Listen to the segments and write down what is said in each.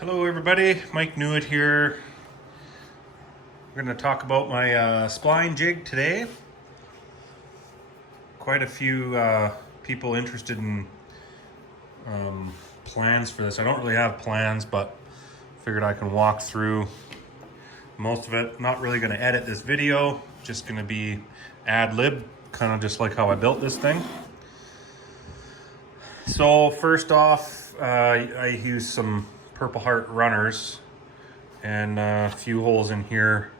Hello everybody, Mike Newitt here. We're going to talk about my spline jig today. Quite a few people interested in plans for this. I don't really have plans, but figured I can walk through most of it. Not really going to edit this video, just going to be ad lib, kind of just like how I built this thing. So first off, I used some Purple Heart runners and a few holes in here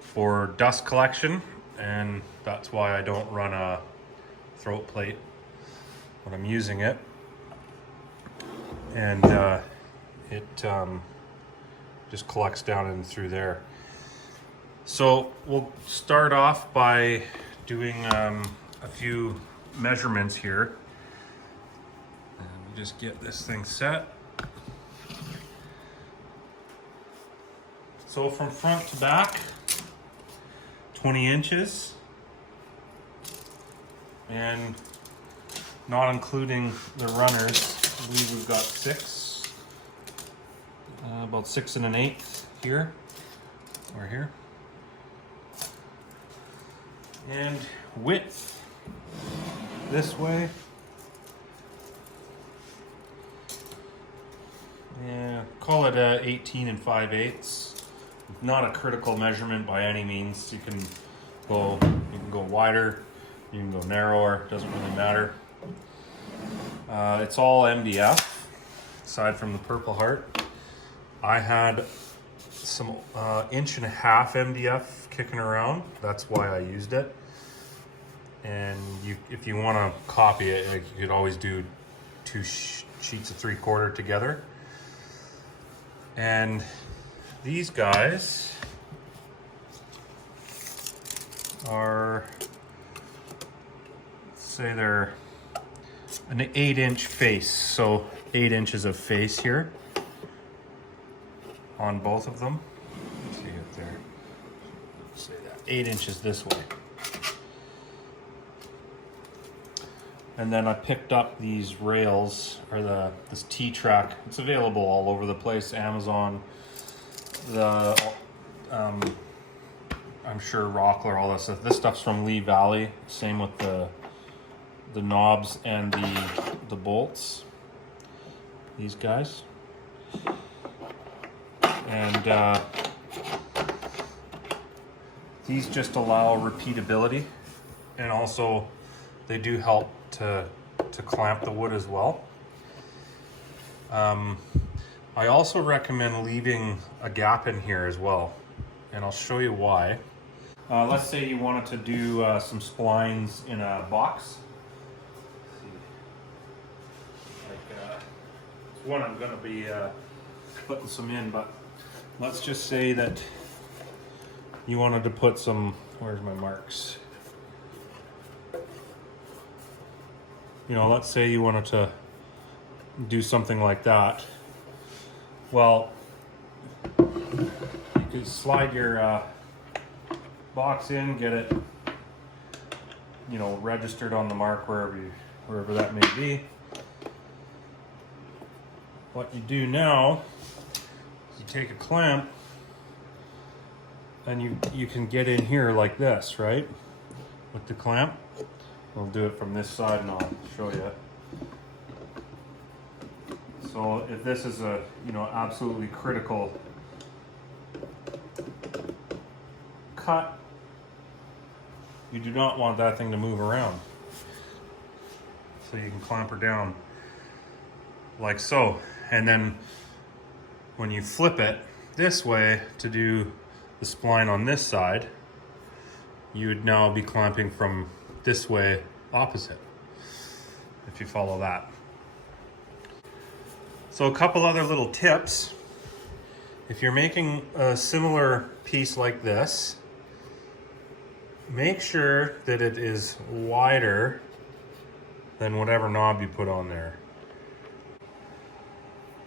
for dust collection, and that's why I don't run a throat plate when I'm using it. And it just collects down and through there. So we'll start off by doing a few measurements here. And just get this thing set. So from front to back, 20 inches, and not including the runners, I believe we've got about 6 1/8 here, or here. And width, this way, yeah, call it 18 5/8. Not a critical measurement by any means. You can go wider, you can go narrower, doesn't really matter. It's all MDF, aside from the Purple Heart. I had some 1.5 inch MDF kicking around. That's why I used it. And if you want to copy it, you could always do 2 sheets of 3/4 together. And these guys are, say they're an 8-inch face, so 8 inches of face here on both of them. Let's see it there. Say that 8 inches this way. And then I picked up these rails, or this T-track. It's available all over the place, Amazon. I'm sure Rockler, all that stuff. This stuff's from Lee Valley. Same with the knobs and the bolts. These guys. And these just allow repeatability, and also they do help to clamp the wood as well. I also recommend leaving a gap in here as well, and I'll show you why. Let's say you wanted to do some splines in a box. It's one I'm going to be putting some in, but let's just say that you wanted to put some, where's my marks? You know, let's say you wanted to do something like that. Well, you could slide your box in, get it, registered on the mark wherever that may be. What you do now is you take a clamp and you can get in here like this, right? With the clamp. We'll do it from this side and I'll show you. So if this is a, absolutely critical cut, you do not want that thing to move around. So you can clamp her down like so. And then when you flip it this way to do the spline on this side, you would now be clamping from this way opposite, if you follow that. So a couple other little tips. If you're making a similar piece like this, make sure that it is wider than whatever knob you put on there.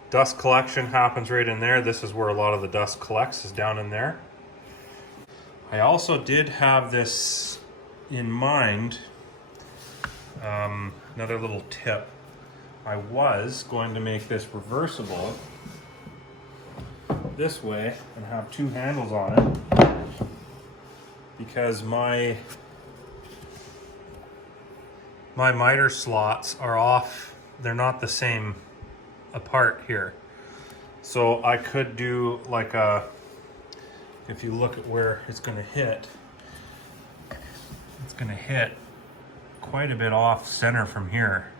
Dust collection happens right in there. This is where a lot of the dust collects, is down in there. I also did have this in mind, another little tip. I was going to make this reversible it this way and have two handles on it because my miter slots are off. They're not the same apart here. So I could do like a, if you look at where it's going to hit, it's going to hit quite a bit off center from here.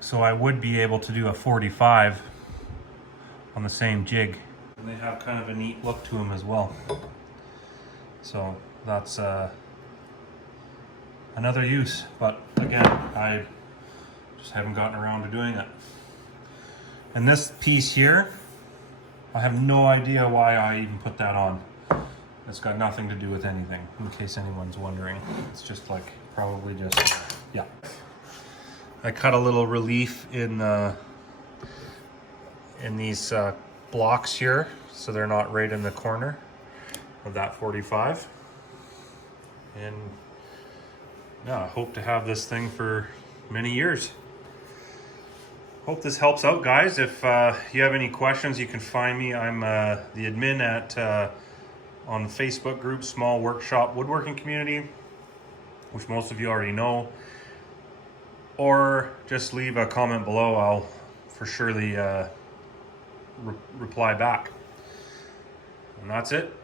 So I would be able to do a 45 on the same jig. And they have kind of a neat look to them as well. So that's another use, but again, I just haven't gotten around to doing it. And this piece here, I have no idea why I even put that on. It's got nothing to do with anything, in case anyone's wondering. It's just like, probably just, yeah. I cut a little relief in these blocks here, so they're not right in the corner of that 45. And yeah, I hope to have this thing for many years. Hope this helps out, guys. If you have any questions, you can find me. I'm the admin at on the Facebook group Small Workshop Woodworking Community, which most of you already know. Or just leave a comment below. I'll for surely reply back. And that's it.